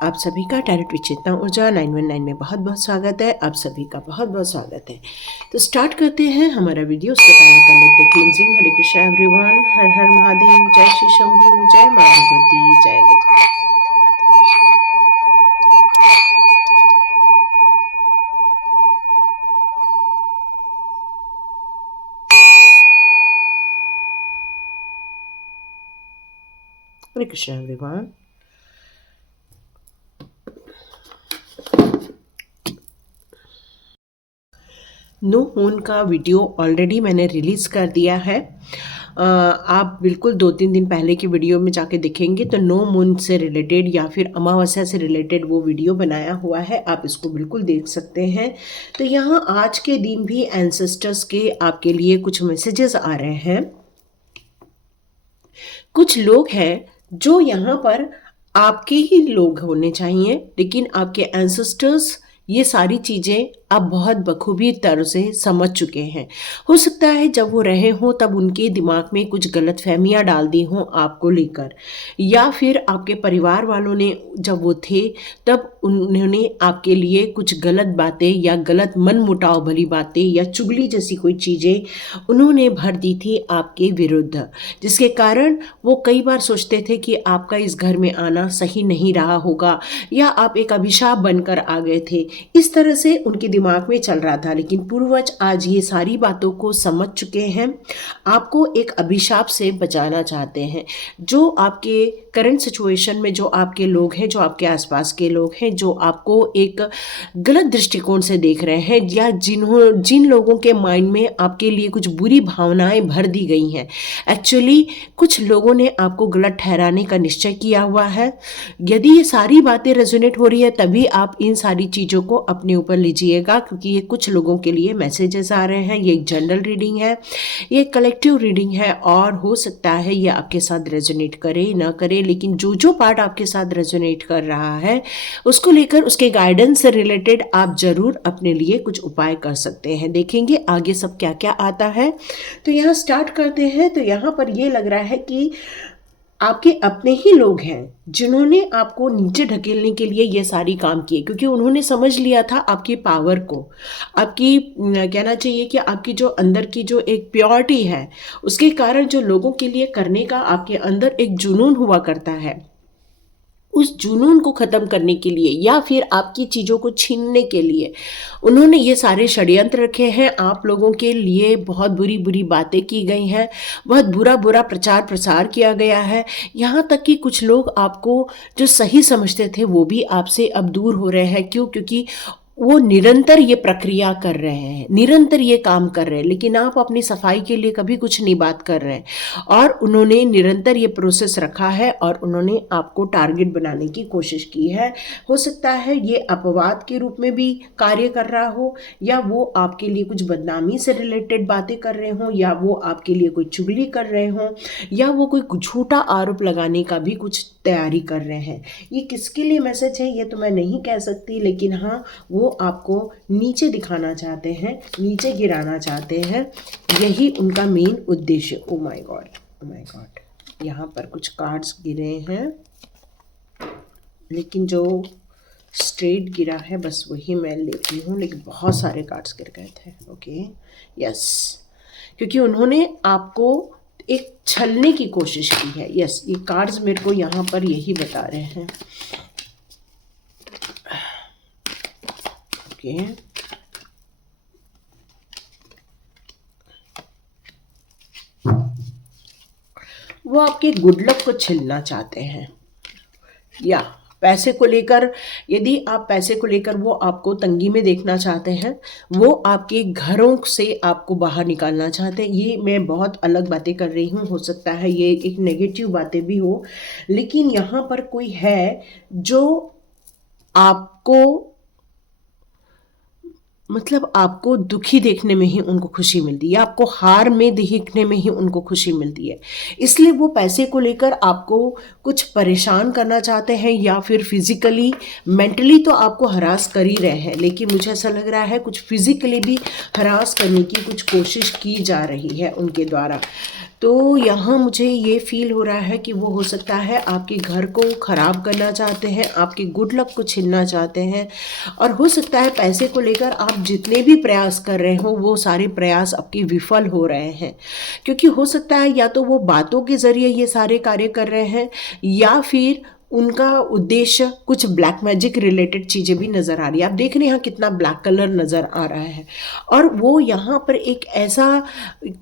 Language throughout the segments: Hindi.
आप सभी का टैलेंट विद चेतना ऊर्जा 919 में बहुत बहुत स्वागत है। आप सभी का बहुत बहुत स्वागत है। तो स्टार्ट करते हैं हमारा वीडियो। उसके पहले कर लेते हैं क्लींजिंग। हरे कृष्णा एवरीवन, हर हर महादेव, जय श्री शंभू, जय माँ भगवती, जय गज। हरे कृष्णा एवरीवन। नो मून का वीडियो ऑलरेडी मैंने रिलीज़ कर दिया है। आप बिल्कुल 2-3 दिन पहले की वीडियो में जाके देखेंगे तो नो मून से रिलेटेड या फिर अमावस्या से रिलेटेड वो वीडियो बनाया हुआ है, आप इसको बिल्कुल देख सकते हैं। तो यहाँ आज के दिन भी एंसेस्टर्स के आपके लिए कुछ मैसेजेस आ रहे हैं। कुछ लोग हैं जो यहाँ पर आपके ही लोग होने चाहिए, लेकिन आपके एंसेस्टर्स ये सारी चीज़ें आप बहुत बखूबी तरह से समझ चुके हैं। हो सकता है जब वो रहे हों तब उनके दिमाग में कुछ गलतफहमियां डाल दी हों आपको लेकर, या फिर आपके परिवार वालों ने जब वो थे तब उन्होंने आपके लिए कुछ गलत बातें या गलत मन मुटाव भरी बातें या चुगली जैसी कोई चीज़ें उन्होंने भर दी थी आपके विरुद्ध, जिसके कारण वो कई बार सोचते थे कि आपका इस घर में आना सही नहीं रहा होगा या आप एक अभिशाप बनकर आ गए थे। इस तरह से उनके दिमाग में चल रहा था, लेकिन पूर्वज आज ये सारी बातों को समझ चुके हैं। आपको एक अभिशाप से बचाना चाहते हैं। जो आपके करंट सिचुएशन में जो आपके लोग हैं, जो आपके आसपास के लोग हैं, जो आपको एक गलत दृष्टिकोण से देख रहे हैं, या जिन लोगों के माइंड में आपके लिए कुछ बुरी भावनाएं भर दी गई हैं, एक्चुअली कुछ लोगों ने आपको गलत ठहराने का निश्चय किया हुआ है। यदि ये सारी बातें रेजोनेट हो रही है तभी आप इन सारी चीज़ों को अपने ऊपर लीजिएगा, क्योंकि ये कुछ लोगों के लिए मैसेजेस आ रहे हैं। ये एक जनरल रीडिंग है, ये कलेक्टिव रीडिंग है, और हो सकता है ये आपके साथ रेजोनेट करे ना करे, लेकिन जो पार्ट आपके साथ रेजोनेट कर रहा है उसको लेकर उसके गाइडेंस से रिलेटेड आप जरूर अपने लिए कुछ उपाय कर सकते हैं। देखेंगे आगे सब क्या क्या आता है। तो यहाँ स्टार्ट करते हैं। तो यहाँ पर ये लग रहा है कि आपके अपने ही लोग हैं जिन्होंने आपको नीचे ढकेलने के लिए ये सारी काम किए, क्योंकि उन्होंने समझ लिया था आपकी पावर को, आपकी कहना चाहिए कि आपकी जो अंदर की जो एक प्योरिटी है उसके कारण जो लोगों के लिए करने का आपके अंदर एक जुनून हुआ करता है, उस जुनून को ख़त्म करने के लिए या फिर आपकी चीज़ों को छीनने के लिए उन्होंने ये सारे षड्यंत्र रखे हैं। आप लोगों के लिए बहुत बुरी बुरी बातें की गई हैं, बहुत बुरा बुरा प्रचार प्रसार किया गया है। यहाँ तक कि कुछ लोग आपको जो सही समझते थे वो भी आपसे अब दूर हो रहे हैं। क्यों? क्योंकि वो निरंतर ये प्रक्रिया कर रहे हैं, निरंतर ये काम कर रहे हैं, लेकिन आप अपनी सफाई के लिए कभी कुछ नहीं बात कर रहे हैं। और उन्होंने निरंतर ये प्रोसेस रखा है और उन्होंने आपको टारगेट बनाने की कोशिश की है। हो सकता है ये अपवाद के रूप में भी कार्य कर रहा हो, या वो आपके लिए कुछ बदनामी से रिलेटेड बातें कर रहे हों, या वो आपके लिए कोई चुगली कर रहे हों, या वो कोई झूठा आरोप लगाने का भी कुछ तैयारी कर रहे हैं। ये किसके लिए मैसेज है ये तो मैं नहीं कह सकती, लेकिन हाँ वो आपको नीचे दिखाना चाहते हैं, नीचे गिराना चाहते हैं। यही उनका मेन उद्देश्य। Oh my God, oh my God, यहाँ पर कुछ कार्ड्स गिरे हैं, लेकिन जो स्ट्रेट गिरा है बस वही मैं लेती हूँ, लेकिन बहुत सारे कार्ड्स गिर गए थे। ओके, यस, क्योंकि उन्होंने आपको एक छलने की कोशिश की है। यस, ये कार्ड्स मेरे को यहाँ पर यही बता रहे हैं। ओके, वो आपके गुड लक को छीनना चाहते हैं, या पैसे को लेकर, यदि आप पैसे को लेकर वो आपको तंगी में देखना चाहते हैं, वो आपके घरों से आपको बाहर निकालना चाहते हैं। ये मैं बहुत अलग बातें कर रही हूँ, हो सकता है ये एक नेगेटिव बातें भी हो, लेकिन यहाँ पर कोई है जो आपको, मतलब आपको दुखी देखने में ही उनको खुशी मिलती है, आपको हार में देखने में ही उनको खुशी मिलती है। इसलिए वो पैसे को लेकर आपको कुछ परेशान करना चाहते हैं, या फिर फिजिकली मेंटली तो आपको हरास कर ही रहे हैं, लेकिन मुझे ऐसा लग रहा है कुछ फिजिकली भी हरास करने की कुछ कोशिश की जा रही है उनके द्वारा। तो यहाँ मुझे ये फील हो रहा है कि वो हो सकता है आपके घर को ख़राब करना चाहते हैं, आपके गुड लक को छीनना चाहते हैं, और हो सकता है पैसे को लेकर आप जितने भी प्रयास कर रहे हो वो सारे प्रयास आपके विफल हो रहे हैं। क्योंकि हो सकता है या तो वो बातों के ज़रिए ये सारे कार्य कर रहे हैं, या फिर उनका उद्देश्य कुछ ब्लैक मैजिक रिलेटेड चीज़ें भी नज़र आ रही है। आप देख रहे हैं यहाँ कितना ब्लैक कलर नज़र आ रहा है, और वो यहाँ पर एक ऐसा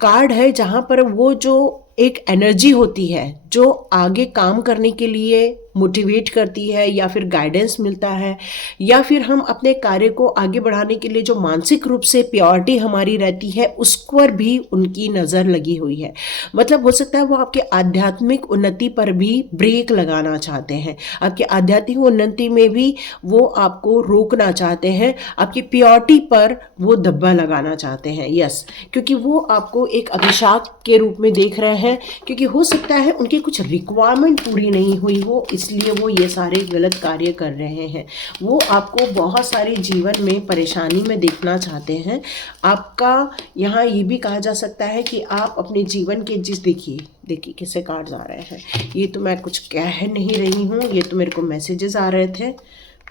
कार्ड है जहाँ पर वो जो एक एनर्जी होती है जो आगे काम करने के लिए मोटिवेट करती है, या फिर गाइडेंस मिलता है, या फिर हम अपने कार्य को आगे बढ़ाने के लिए जो मानसिक रूप से प्योरिटी हमारी रहती है उस पर भी उनकी नज़र लगी हुई है। मतलब हो सकता है वो आपके आध्यात्मिक उन्नति पर भी ब्रेक लगाना चाहते हैं, आपके आध्यात्मिक उन्नति में भी वो आपको रोकना चाहते हैं, आपकी प्योरिटी पर वो धब्बा लगाना चाहते हैं। यस, क्योंकि वो आपको एक अभिशाप के रूप में देख रहे हैं, क्योंकि हो सकता है उनकी कुछ रिक्वायरमेंट पूरी नहीं हुई हो, इसलिए वो ये सारे गलत कार्य कर रहे हैं। वो आपको बहुत सारे जीवन में परेशानी में देखना चाहते हैं। आपका यहाँ ये भी कहा जा सकता है कि आप अपने जीवन के देखिए कैसे कार्ड्स आ रहे हैं। ये तो मैं कुछ कह नहीं रही हूँ, ये तो मेरे को मैसेजेस आ रहे थे,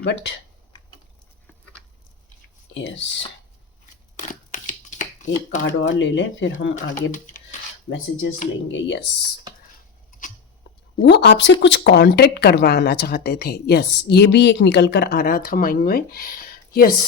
बट यस, एक कार्ड और ले लें फिर हम आगे मैसेजेस लेंगे। यस, वो आपसे कुछ कॉन्ट्रैक्ट करवाना चाहते थे। यस, ये भी एक निकल कर आ रहा था माइंड में। यस,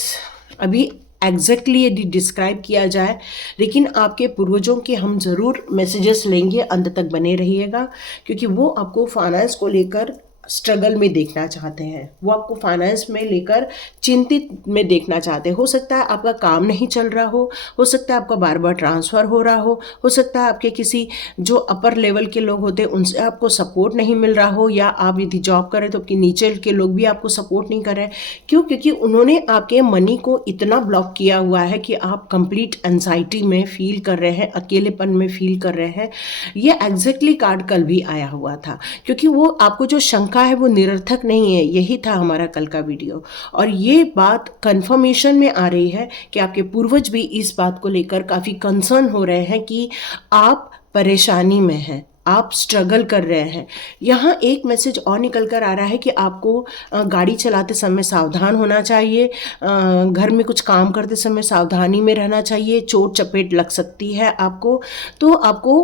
अभी एग्जैक्टली यदि डिस्क्राइब किया जाए, लेकिन आपके पूर्वजों के हम ज़रूर मैसेजेस लेंगे, अंत तक बने रहिएगा, क्योंकि वो आपको फाइनेंस को लेकर स्ट्रगल में देखना चाहते हैं, वो आपको फाइनेंस में लेकर चिंतित में देखना चाहते हैं। हो सकता है आपका काम नहीं चल रहा हो सकता है आपका बार बार ट्रांसफ़र हो रहा हो सकता है आपके किसी जो अपर लेवल के लोग होते हैं उनसे आपको सपोर्ट नहीं मिल रहा हो, या आप यदि जॉब करें तो आपके नीचे के लोग भी आपको सपोर्ट नहीं कर रहे हैं। क्यों? क्योंकि उन्होंने आपके मनी को इतना ब्लॉक किया हुआ है कि आप कंप्लीट एंजाइटी में फील कर रहे हैं, अकेलेपन में फील कर रहे हैं। ये एग्जैक्टली कार्ड कल भी आया हुआ था, क्योंकि वो आपको जो शंका है वो निरर्थक नहीं है। यही था हमारा कल का वीडियो, और ये बात कंफर्मेशन में आ रही है कि आपके पूर्वज भी इस बात को लेकर काफ़ी कंसर्न हो रहे हैं कि आप परेशानी में हैं, आप स्ट्रगल कर रहे हैं। यहाँ एक मैसेज और निकल कर आ रहा है कि आपको गाड़ी चलाते समय सावधान होना चाहिए, घर में कुछ काम करते समय सावधानी में रहना चाहिए, चोट चपेट लग सकती है आपको। तो आपको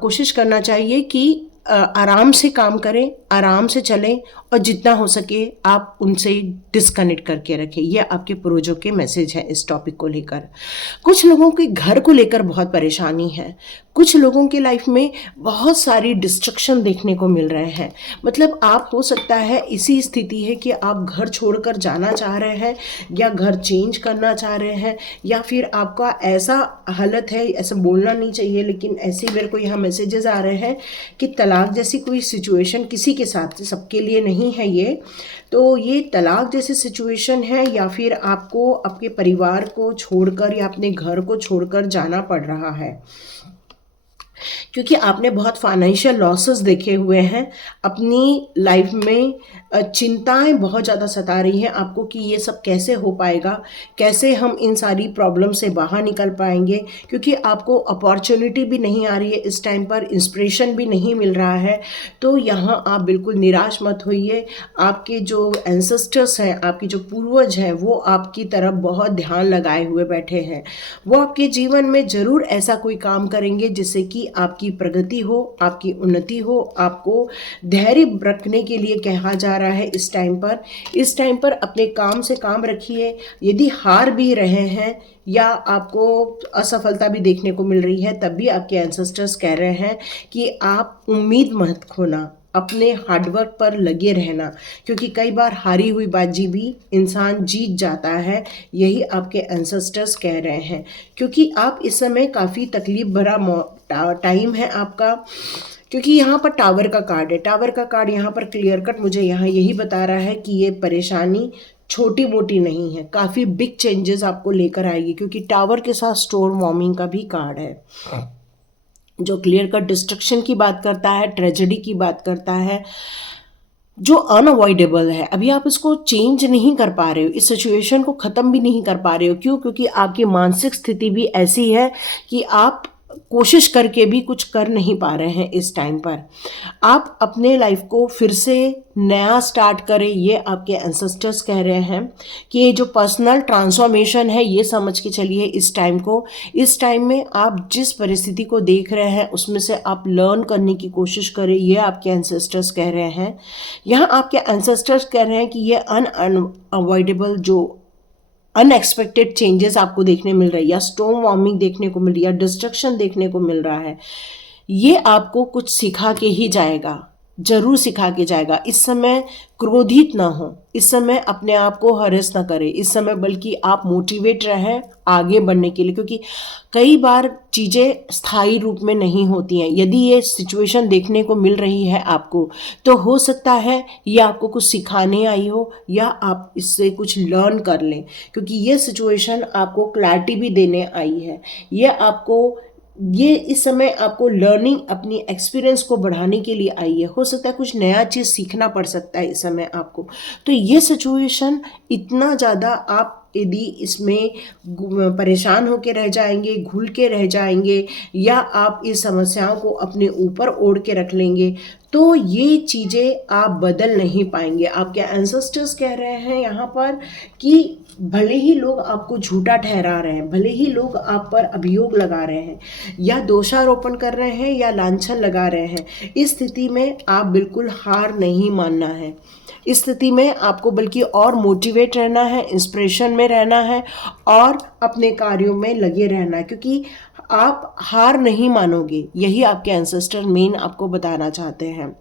कोशिश करना चाहिए कि आराम से काम करें, आराम से चलें, और जितना हो सके आप उनसे डिस्कनेक्ट करके रखें। यह आपके पूर्वजों के मैसेज है इस टॉपिक को लेकर। कुछ लोगों के घर को लेकर बहुत परेशानी है, कुछ लोगों की लाइफ में बहुत सारी डिस्ट्रक्शन देखने को मिल रहे हैं। मतलब आप हो सकता है इसी स्थिति है कि आप घर छोड़कर जाना चाह रहे हैं, या घर चेंज करना चाह रहे हैं, या फिर आपका ऐसा हालत है, ऐसा बोलना नहीं चाहिए लेकिन ऐसे मेरे को यहाँ मैसेजेस आ रहे हैं कि तलाक जैसी कोई सिचुएशन किसी के साथ, सबके लिए नहीं है ये, तो ये तलाक जैसी सिचुएशन है, या फिर आपको आपके परिवार को छोड़कर या अपने घर को छोड़कर जाना पड़ रहा है, क्योंकि आपने बहुत फाइनेंशियल लॉसेस देखे हुए हैं अपनी लाइफ में। चिंताएं बहुत ज़्यादा सता रही हैं आपको कि ये सब कैसे हो पाएगा, कैसे हम इन सारी प्रॉब्लम से बाहर निकल पाएंगे, क्योंकि आपको अपॉर्चुनिटी भी नहीं आ रही है इस टाइम पर, इंस्पिरेशन भी नहीं मिल रहा है। तो यहाँ आप बिल्कुल निराश मत होइए। आपके जो एंसेस्टर्स हैं, आपके जो पूर्वज हैं, वो आपकी तरफ बहुत ध्यान लगाए हुए बैठे हैं। वो आपके जीवन में ज़रूर ऐसा कोई काम करेंगे जिससे कि आपकी प्रगति हो, आपकी उन्नति हो। आपको धैर्य रखने के लिए कहा जा रहा है इस टाइम पर अपने काम से काम रखिए। यदि हार भी रहे हैं या आपको असफलता भी देखने को मिल रही है, तब भी आपके एंसेस्टर्स कह रहे हैं कि आप उम्मीद मत खोना, अपने हार्डवर्क पर लगे रहना, क्योंकि कई बार हारी हुई बाजी भी इंसान जीत जाता है। यही आपके एंसेस्टर्स कह रहे हैं, क्योंकि आप इस समय काफ़ी तकलीफ भरा टाइम है आपका, क्योंकि यहाँ पर टावर का कार्ड है। टावर का कार्ड यहाँ पर क्लियर कट मुझे यहाँ यही बता रहा है कि ये परेशानी छोटी मोटी नहीं है, काफ़ी बिग चेंजेस आपको लेकर आएगी, क्योंकि टावर के साथ स्टोर्म वार्मिंग का भी कार्ड है जो क्लियर कट डिस्ट्रक्शन की बात करता है, ट्रेजेडी की बात करता है, जो अनअवॉइडेबल है। अभी आप इसको चेंज नहीं कर पा रहे हो, इस सिचुएशन को ख़त्म भी नहीं कर पा रहे हो। क्यों? क्योंकि आपकी मानसिक स्थिति भी ऐसी है कि आप कोशिश करके भी कुछ कर नहीं पा रहे हैं इस टाइम पर। आप अपने लाइफ को फिर से नया स्टार्ट करें, ये आपके एंसेस्टर्स कह रहे हैं कि ये जो पर्सनल ट्रांसफॉर्मेशन है ये समझ के चलिए इस टाइम को। इस टाइम में आप जिस परिस्थिति को देख रहे हैं उसमें से आप लर्न करने की कोशिश करें, ये आपके एंसेस्टर्स कह रहे हैं। यहाँ आपके एंसेस्टर्स कह रहे हैं कि ये अनअवॉइडेबल जो अनएक्सपेक्टेड चेंजेस आपको देखने मिल रही है, या स्टॉर्म वार्मिंग देखने को मिल रही है, या डिस्ट्रक्शन देखने को मिल रहा है, ये आपको कुछ सिखा के ही जाएगा, जरूर सिखा के जाएगा। इस समय क्रोधित ना हो, इस समय अपने आप को हरेस ना करें, इस समय बल्कि आप मोटिवेट रहें आगे बढ़ने के लिए, क्योंकि कई बार चीज़ें स्थायी रूप में नहीं होती हैं। यदि ये सिचुएशन देखने को मिल रही है आपको, तो हो सकता है ये आपको कुछ सिखाने आई हो, या आप इससे कुछ लर्न कर लें, क्योंकि ये सिचुएशन आपको क्लैरिटी भी देने आई है। ये इस समय आपको लर्निंग, अपनी एक्सपीरियंस को बढ़ाने के लिए आई है। हो सकता है कुछ नया चीज़ सीखना पड़ सकता है इस समय आपको। तो ये सिचुएशन इतना ज़्यादा आप यदि इसमें परेशान होकर रह जाएंगे, घुल के रह जाएंगे, या आप इस समस्याओं को अपने ऊपर ओढ़ के रख लेंगे, तो ये चीज़ें आप बदल नहीं पाएंगे। आपके एंसेस्टर्स कह रहे हैं यहाँ पर कि भले ही लोग आपको झूठा ठहरा रहे हैं, भले ही लोग आप पर अभियोग लगा रहे हैं, या दोषारोपण कर रहे हैं, या लांछन लगा रहे हैं, इस स्थिति में आप बिल्कुल हार नहीं मानना है। इस स्थिति में आपको बल्कि और मोटिवेट रहना है, इंस्पिरेशन में रहना है, और अपने कार्यों में लगे रहना है, क्योंकि आप हार नहीं मानोगे। यही आपके एंसेस्टर मेन आपको बताना चाहते हैं।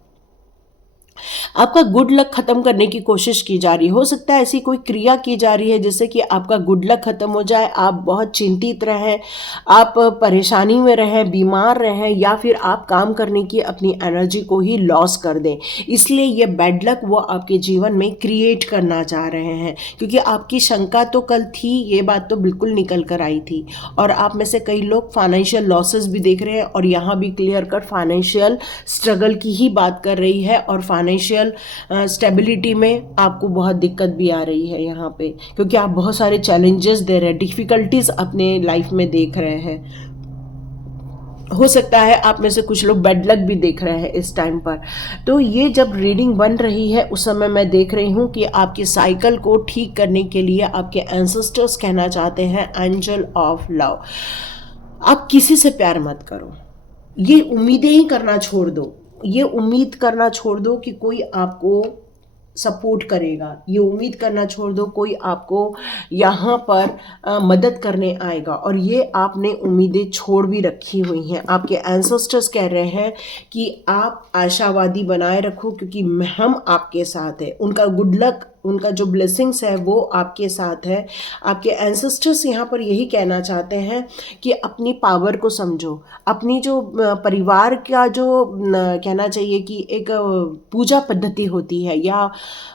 आपका गुड लक खत्म करने की कोशिश की जा रही है। हो सकता है ऐसी कोई क्रिया की जा रही है जिससे कि आपका गुड लक खत्म हो जाए, आप बहुत चिंतित रहें, आप परेशानी में रहें, बीमार रहें, या फिर आप काम करने की अपनी एनर्जी को ही लॉस कर दें। इसलिए ये बैड लक वो आपके जीवन में क्रिएट करना चाह रहे हैं, क्योंकि आपकी शंका तो कल थी, ये बात तो बिल्कुल निकल कर आई थी। और आप में से कई लोग फाइनेंशियल लॉसेस भी देख रहे हैं, और यहाँ भी क्लियर कट फाइनेंशियल स्ट्रगल की ही बात कर रही है, और फाइनेंशियल स्टेबिलिटी में आपको बहुत दिक्कत भी आ रही है यहाँ पे, क्योंकि आप बहुत सारे चैलेंजेस दे रहे हैं, डिफिकल्टीज अपने लाइफ में देख रहे हैं। हो सकता है आप में से कुछ लोग बैड लक भी देख रहे हैं इस टाइम पर। तो ये जब रीडिंग बन रही है उस समय मैं देख रही हूँ कि आपके साइकिल को ठीक करने के लिए आपके एंसेस्टर्स कहना चाहते हैं, एंजल ऑफ लव, आप किसी से प्यार मत करो, ये उम्मीदें ही करना छोड़ दो, ये उम्मीद करना छोड़ दो कि कोई आपको सपोर्ट करेगा, ये उम्मीद करना छोड़ दो कोई आपको यहाँ पर मदद करने आएगा, और ये आपने उम्मीदें छोड़ भी रखी हुई हैं। आपके एंसेस्टर्स कह रहे हैं कि आप आशावादी बनाए रखो, क्योंकि हम आपके साथ हैं। उनका गुड लक, उनका जो ब्लेसिंग्स है वो आपके साथ है। आपके एंसेस्टर्स यहाँ पर यही कहना चाहते हैं कि अपनी पावर को समझो, अपनी जो परिवार का जो कहना चाहिए कि एक पूजा पद्धति होती है, या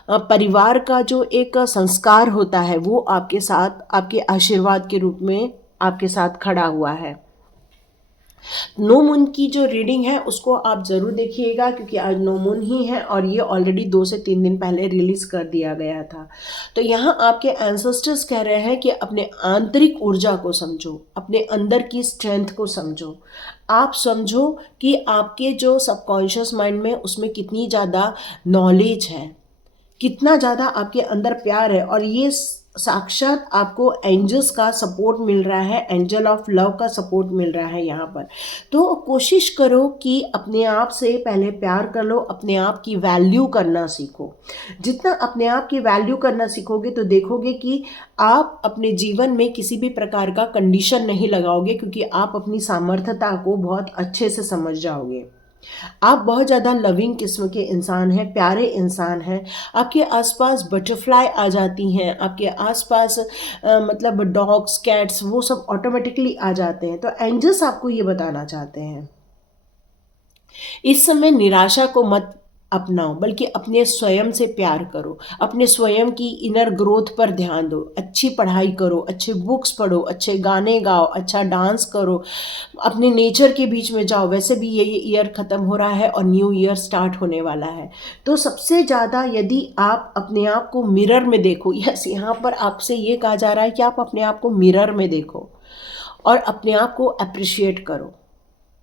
परिवार का जो एक संस्कार होता है, वो आपके साथ, आपके आशीर्वाद के रूप में आपके साथ खड़ा हुआ है। नो मून की जो रीडिंग है उसको आप ज़रूर देखिएगा, क्योंकि आज नो मून ही है, और ये ऑलरेडी 2 से 3 दिन पहले रिलीज़ कर दिया गया था। तो यहाँ आपके एंसेस्टर्स कह रहे हैं कि अपने आंतरिक ऊर्जा को समझो, अपने अंदर की स्ट्रेंथ को समझो। आप समझो कि आपके जो सबकॉन्शियस माइंड में उसमें कितनी ज़्यादा नॉलेज है, कितना ज़्यादा आपके अंदर प्यार है, और ये साक्षात आपको एंजल्स का सपोर्ट मिल रहा है, एंजल ऑफ लव का सपोर्ट मिल रहा है यहाँ पर। तो कोशिश करो कि अपने आप से पहले प्यार कर लो, अपने आप की वैल्यू करना सीखो। जितना अपने आप की वैल्यू करना सीखोगे तो देखोगे कि आप अपने जीवन में किसी भी प्रकार का कंडीशन नहीं लगाओगे, क्योंकि आप अपनी सामर्थ्यता को बहुत अच्छे से समझ जाओगे। आप बहुत ज़्यादा लविंग किस्म के इंसान हैं, प्यारे इंसान हैं। आपके आसपास बटरफ्लाई आ जाती हैं, आपके आसपास मतलब डॉग्स, कैट्स, वो सब ऑटोमेटिकली आ जाते हैं। तो एंजल्स आपको ये बताना चाहते हैं, इस समय निराशा को मत अपनाओ, बल्कि अपने स्वयं से प्यार करो, अपने स्वयं की इनर ग्रोथ पर ध्यान दो, अच्छी पढ़ाई करो, अच्छे बुक्स पढ़ो, अच्छे गाने गाओ, अच्छा डांस करो, अपने नेचर के बीच में जाओ। वैसे भी ये ईयर ख़त्म हो रहा है और न्यू ईयर स्टार्ट होने वाला है, तो सबसे ज़्यादा यदि आप अपने आप को मिरर में देखो, यस, यहाँ पर आपसे ये कहा जा रहा है कि आप अपने आप को मिरर में देखो और अपने आप को अप्रिशिएट करो।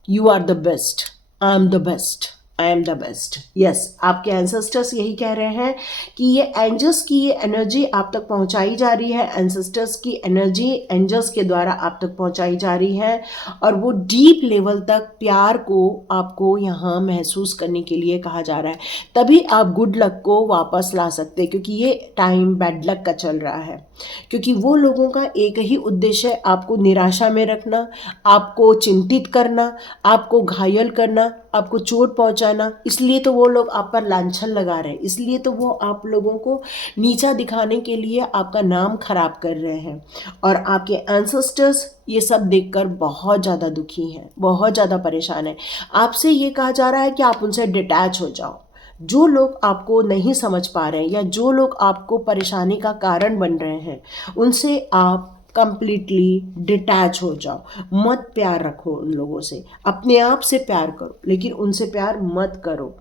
You are the best, I am the best, I am the best. Yes, आपके एंसेस्टर्स यही कह रहे हैं कि ये एंजल्स की ये एनर्जी आप तक पहुंचाई जा रही है, एंसेस्टर्स की एनर्जी एंजल्स के द्वारा आप तक पहुंचाई जा रही है, और वो डीप लेवल तक प्यार को आपको यहाँ महसूस करने के लिए कहा जा रहा है। तभी आप गुड लक को वापस ला सकते हैं, क्योंकि ये टाइम बैड लक का चल रहा है। क्योंकि वो लोगों का एक ही उद्देश्य है, आपको निराशा में रखना, आपको चिंतित करना, आपको घायल करना, आपको चोट पहुंचाना। इसलिए तो वो लोग आप पर लांछन लगा रहे हैं, इसलिए तो वो आप लोगों को नीचा दिखाने के लिए आपका नाम खराब कर रहे हैं। और आपके एंसेस्टर्स ये सब देखकर बहुत ज़्यादा दुखी हैं, बहुत ज़्यादा परेशान हैं। आपसे ये कहा जा रहा है कि आप उनसे डिटैच हो जाओ। जो लोग आपको नहीं समझ पा रहे हैं या जो लोग आपको परेशानी का कारण बन रहे हैं, उनसे आप कंप्लीटली डिटैच हो जाओ। मत प्यार रखो उन लोगों से, अपने आप से प्यार करो, लेकिन उनसे प्यार मत करो।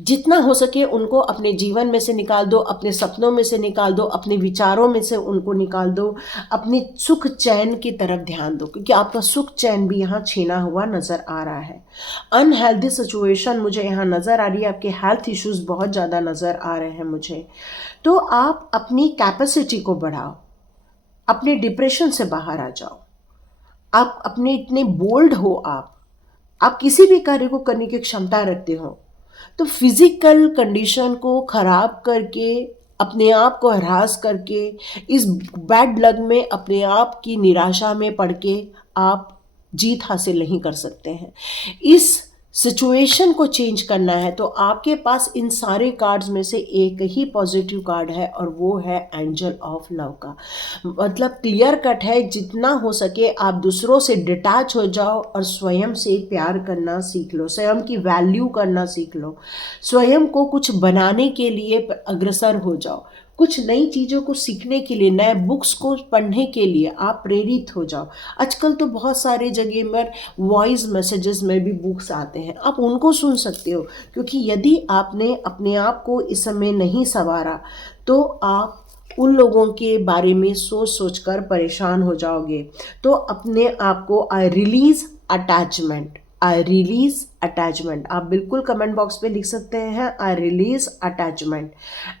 जितना हो सके उनको अपने जीवन में से निकाल दो, अपने सपनों में से निकाल दो, अपने विचारों में से उनको निकाल दो, अपने सुख चैन की तरफ ध्यान दो, क्योंकि आपका सुख चैन भी यहाँ छीना हुआ नज़र आ रहा है। अनहेल्दी सिचुएशन मुझे यहाँ नज़र आ रही है, आपके हेल्थ इश्यूज बहुत ज़्यादा नज़र आ रहे हैं मुझे। तो आप अपनी कैपेसिटी को बढ़ाओ, अपने डिप्रेशन से बाहर आ जाओ। आप अपने इतने बोल्ड हो, आप किसी भी कार्य को करने की क्षमता रखते हो। तो फिजिकल कंडीशन को खराब करके, अपने आप को हरास करके, इस बैड लक में अपने आप की निराशा में पड़ के आप जीत हासिल नहीं कर सकते हैं। इस सिचुएशन को चेंज करना है तो आपके पास इन सारे कार्ड्स में से एक ही पॉजिटिव कार्ड है, और वो है एंजल ऑफ लव का। मतलब क्लियर कट है, जितना हो सके आप दूसरों से डिटैच हो जाओ और स्वयं से प्यार करना सीख लो, स्वयं की वैल्यू करना सीख लो, स्वयं को कुछ बनाने के लिए अग्रसर हो जाओ, कुछ नई चीज़ों को सीखने के लिए, नए बुक्स को पढ़ने के लिए आप प्रेरित हो जाओ। आजकल तो बहुत सारे जगह पर वॉइस मैसेजेस में भी बुक्स आते हैं, आप उनको सुन सकते हो। क्योंकि यदि आपने अपने आप को इस समय नहीं संवारा तो आप उन लोगों के बारे में सोच सोच कर परेशान हो जाओगे। तो अपने आप को I release attachment, I release attachment, आप बिल्कुल कमेंट बॉक्स पे लिख सकते हैं, I release attachment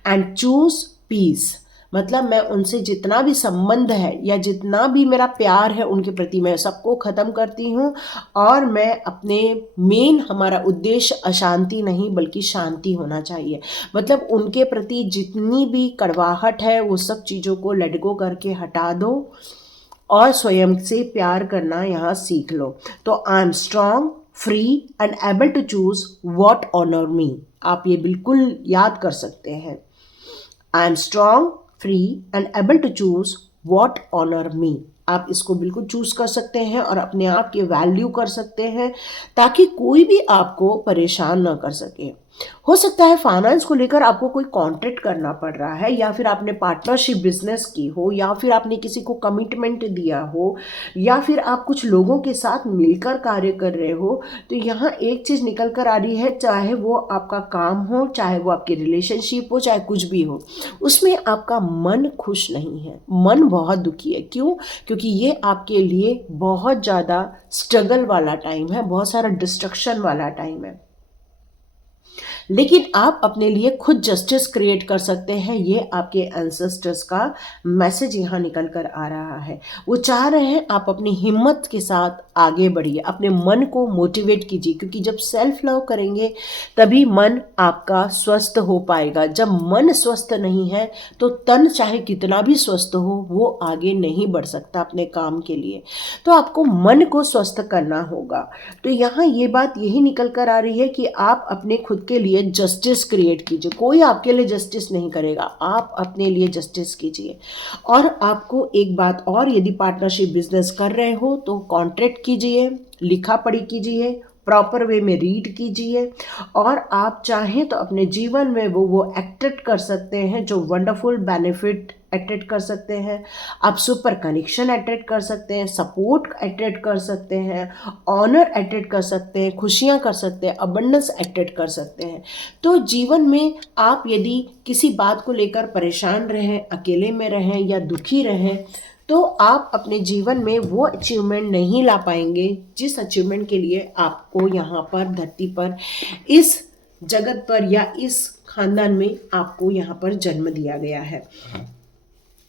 and choose peace. मतलब मैं उनसे जितना भी संबंध है या जितना भी मेरा प्यार है उनके प्रति, मैं सबको ख़त्म करती हूँ, और मैं अपने मेन हमारा उद्देश्य अशांति नहीं बल्कि शांति होना चाहिए। मतलब उनके प्रति जितनी भी कड़वाहट है वो सब चीज़ों को लेट गो करके हटा दो और स्वयं से प्यार करना यहाँ सीख लो। तो I am strong, free and able to choose what honour me. आप ये बिल्कुल याद कर सकते हैं, I am strong, free and able to choose what honour me. आप इसको बिल्कुल चूज कर सकते हैं और अपने आप की वैल्यू कर सकते हैं, ताकि कोई भी आपको परेशान ना कर सके। हो सकता है फाइनेंस को लेकर आपको कोई कॉन्ट्रैक्ट करना पड़ रहा है, या फिर आपने पार्टनरशिप बिजनेस की हो, या फिर आपने किसी को कमिटमेंट दिया हो, या फिर आप कुछ लोगों के साथ मिलकर कार्य कर रहे हो। तो यहाँ एक चीज़ निकल कर आ रही है, चाहे वो आपका काम हो, चाहे वो आपकी रिलेशनशिप हो, चाहे कुछ भी हो, उसमें आपका मन खुश नहीं है, मन बहुत दुखी है। क्यों? क्योंकि ये आपके लिए बहुत ज़्यादा स्ट्रगल वाला टाइम है, बहुत सारा डिस्ट्रक्शन वाला टाइम है। लेकिन आप अपने लिए खुद जस्टिस क्रिएट कर सकते हैं, ये आपके एंसेस्टर्स का मैसेज यहाँ निकल कर आ रहा है। वो चाह रहे हैं आप अपनी हिम्मत के साथ आगे बढ़िए, अपने मन को मोटिवेट कीजिए, क्योंकि जब सेल्फ लव करेंगे तभी मन आपका स्वस्थ हो पाएगा। जब मन स्वस्थ नहीं है तो तन चाहे कितना भी स्वस्थ हो वो आगे नहीं बढ़ सकता अपने काम के लिए। तो आपको मन को स्वस्थ करना होगा। तो यहाँ ये बात यही निकल कर आ रही है कि आप अपने खुद के लिए जस्टिस क्रिएट कीजिए। कोई आपके लिए जस्टिस नहीं करेगा, आप अपने लिए जस्टिस कीजिए। और आपको एक बात और, यदि पार्टनरशिप बिजनेस कर रहे हो तो कॉन्ट्रैक्ट कीजिए, लिखा पढ़ी कीजिए, प्रॉपर वे में रीड कीजिए, और आप चाहें तो अपने जीवन में वो एक्ट्रैक्ट कर सकते हैं जो वंडरफुल बेनिफिट अट्रैक्ट कर सकते हैं। आप सुपर कनेक्शन अट्रैक्ट कर सकते हैं, सपोर्ट अट्रैक्ट कर सकते हैं, ऑनर अट्रैक्ट कर सकते हैं, खुशियाँ कर सकते हैं, अबंडेंस अट्रैक्ट कर सकते हैं। तो जीवन में आप यदि किसी बात को लेकर परेशान रहें, अकेले में रहें या दुखी रहें, तो आप अपने जीवन में वो अचीवमेंट नहीं ला पाएंगे जिस अचीवमेंट के लिए आपको यहाँ पर धरती पर, इस जगत पर या इस खानदान में आपको यहाँ पर जन्म दिया गया है।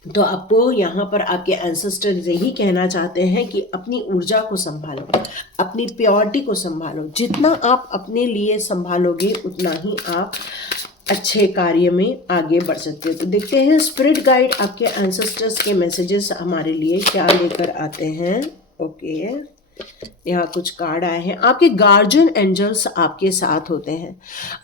तो आपको यहाँ पर आपके एंसेस्टर यही कहना चाहते हैं कि अपनी ऊर्जा को संभालो, अपनी प्योरिटी को संभालो। जितना आप अपने लिए संभालोगे उतना ही आप अच्छे कार्य में आगे बढ़ सकते हो। तो देखते हैं स्पिरिट गाइड आपके एंसेस्टर्स के मैसेजेस हमारे लिए क्या लेकर आते हैं। ओके, यहाँ कुछ कार्ड आए हैं। आपके गार्जियन एंजल्स आपके साथ होते हैं।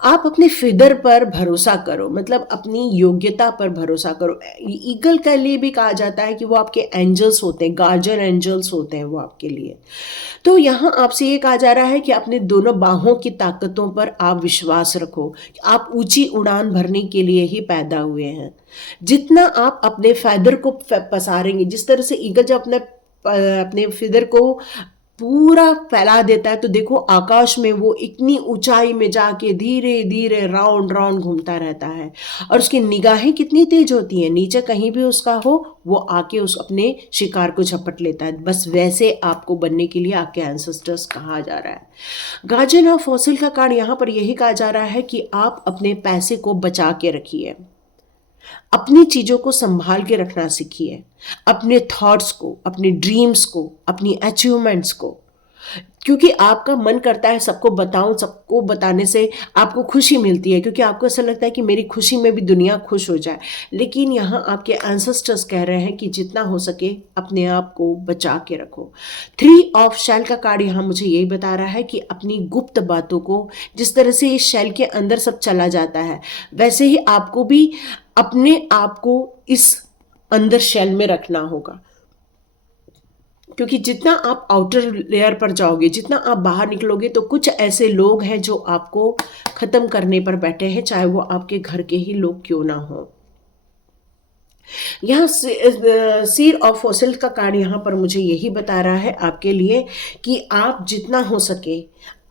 आप अपने फिदर पर भरोसा करो, मतलब अपनी योग्यता पर भरोसा करो। ईगल के लिए भी कहा जाता है कि वो आपके एंजल्स होते हैं, गार्जियन एंजल्स होते हैं वो आपके लिए। तो यहाँ आपसे ये कहा जा रहा है कि अपने दोनों बाहों की ताकतों पर आप विश्वास रखो। आप ऊंची उड़ान भरने के लिए ही पैदा हुए हैं। जितना आप अपने फैदर को पसारेंगे, जिस तरह से ईगल जब अपने फिदर को पूरा फैला देता है तो देखो आकाश में वो इतनी ऊंचाई में जाके धीरे धीरे राउंड राउंड घूमता रहता है, और उसकी निगाहें कितनी तेज होती हैं, नीचे कहीं भी उसका हो वो आके उस अपने शिकार को झपट लेता है। बस वैसे आपको बनने के लिए आपके एंसेस्टर्स कहा जा रहा है। गार्जियन ऑफ फॉसिल का कार्ड यहाँ पर यही कहा जा रहा है कि आप अपने पैसे को बचा के रखिए, अपनी चीजों को संभाल के रखना सीखिए, अपने थॉट्स को, अपने ड्रीम्स को, अपनी अचीवमेंट्स को। क्योंकि आपका मन करता है सबको बताऊं, सबको बताने से आपको खुशी मिलती है, क्योंकि आपको ऐसा लगता है कि मेरी खुशी में भी दुनिया खुश हो जाए। लेकिन यहाँ आपके एंसेस्टर्स कह रहे हैं कि जितना हो सके अपने आप को बचा के रखो। 3 ऑफ शेल का कार्ड यहाँ मुझे यही बता रहा है कि अपनी गुप्त बातों को, जिस तरह से इस शेल के अंदर सब चला जाता है, वैसे ही आपको भी अपने आप को इस अंदर शेल में रखना होगा। क्योंकि जितना आप आउटर लेयर पर जाओगे, जितना आप बाहर निकलोगे, तो कुछ ऐसे लोग हैं जो आपको खत्म करने पर बैठे हैं, चाहे वो आपके घर के ही लोग क्यों ना हो। यहाँ सीर ऑफ फॉसिल का कार्ड यहाँ पर मुझे यही बता रहा है आपके लिए कि आप जितना हो सके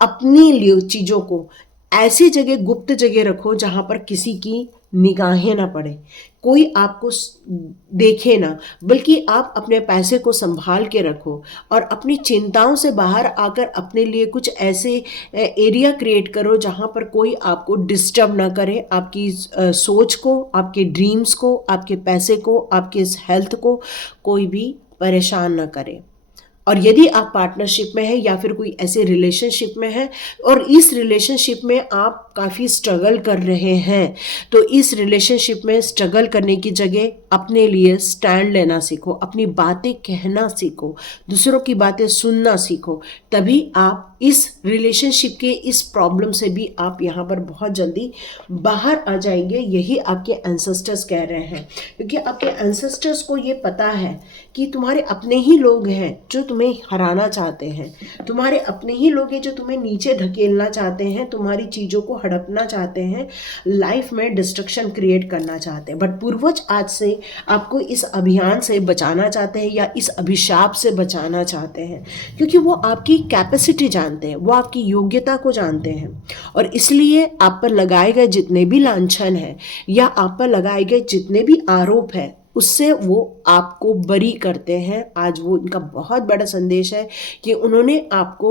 अपनी लिए चीज़ों को ऐसी जगह, गुप्त जगह रखो जहाँ पर किसी की निगाहें ना पड़े, कोई आपको देखे ना, बल्कि आप अपने पैसे को संभाल के रखो और अपनी चिंताओं से बाहर आकर अपने लिए कुछ ऐसे एरिया क्रिएट करो जहाँ पर कोई आपको डिस्टर्ब ना करे, आपकी सोच को, आपके ड्रीम्स को, आपके पैसे को, आपके हेल्थ को कोई भी परेशान ना करे। और यदि आप पार्टनरशिप में हैं या फिर कोई ऐसे रिलेशनशिप में हैं और इस रिलेशनशिप में आप काफ़ी स्ट्रगल कर रहे हैं, तो इस रिलेशनशिप में स्ट्रगल करने की जगह अपने लिए स्टैंड लेना सीखो, अपनी बातें कहना सीखो, दूसरों की बातें सुनना सीखो। तभी आप इस रिलेशनशिप के इस प्रॉब्लम से भी आप यहाँ पर बहुत जल्दी बाहर आ जाएंगे। यही आपके एंसेस्टर्स कह रहे हैं, क्योंकि आपके एंसेस्टर्स को ये पता है कि तुम्हारे अपने ही लोग हैं जो तुम्हें हराना चाहते हैं, तुम्हारे अपने ही लोग हैं जो तुम्हें नीचे धकेलना चाहते हैं, तुम्हारी चीज़ों को हड़पना चाहते हैं, लाइफ में डिस्ट्रक्शन क्रिएट करना चाहते हैं। बट पूर्वज आज से आपको इस अभियान से बचाना चाहते हैं या इस अभिशाप से बचाना चाहते हैं, क्योंकि वो आपकी कैपेसिटी जानते हैं, वो आपकी योग्यता को जानते हैं, और इसलिए आप पर लगाए गए जितने भी लांछन हैं या आप पर लगाए गए जितने भी आरोप हैं उससे वो आपको बरी करते हैं। आज वो इनका बहुत बड़ा संदेश है कि उन्होंने आपको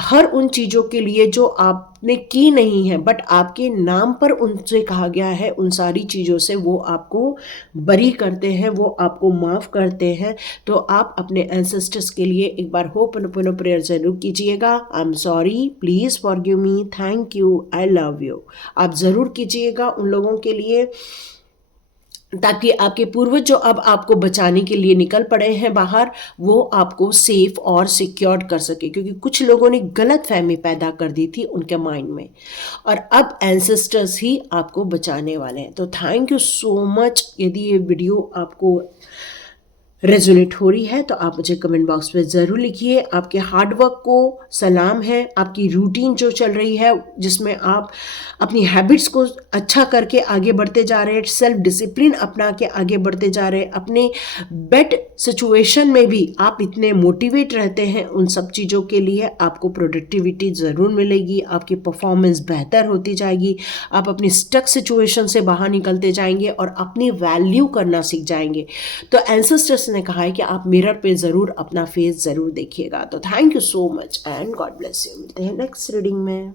हर उन चीज़ों के लिए जो आपने की नहीं है बट आपके नाम पर उनसे कहा गया है, उन सारी चीज़ों से वो आपको बरी करते हैं, वो आपको माफ़ करते हैं। तो आप अपने एंसेस्टर्स के लिए एक बार होपनोपोनो प्रेयर ज़रूर कीजिएगा। I am sorry, please forgive me, thank you, I love you. आप ज़रूर कीजिएगा उन लोगों के लिए, ताकि आपके पूर्वज जो अब आपको बचाने के लिए निकल पड़े हैं बाहर, वो आपको सेफ और सिक्योर कर सके, क्योंकि कुछ लोगों ने गलत फहमी पैदा कर दी थी उनके माइंड में, और अब एंसेस्टर्स ही आपको बचाने वाले हैं। तो थैंक यू सो मच। यदि ये वीडियो आपको रेजोनेट हो रही है तो आप मुझे कमेंट बॉक्स में ज़रूर लिखिए। आपके हार्डवर्क को सलाम है, आपकी रूटीन जो चल रही है जिसमें आप अपनी हैबिट्स को अच्छा करके आगे बढ़ते जा रहे हैं, सेल्फ डिसिप्लिन अपना के आगे बढ़ते जा रहे हैं, अपने बेड सिचुएशन में भी आप इतने मोटिवेट रहते हैं, उन सब चीज़ों के लिए आपको प्रोडक्टिविटी ज़रूर मिलेगी, आपकी परफॉर्मेंस बेहतर होती जाएगी, आप अपनी स्टक सिचुएशन से बाहर निकलते जाएंगे और अपनी वैल्यू करना सीख जाएंगे। तो एंसेस्टर्स ने कहा है कि आप मिरर पे ज़रूर अपना फेस ज़रूर देखिएगा। तो thank you so much and God bless you. मिलते हैं नेक्स्ट रीडिंग में।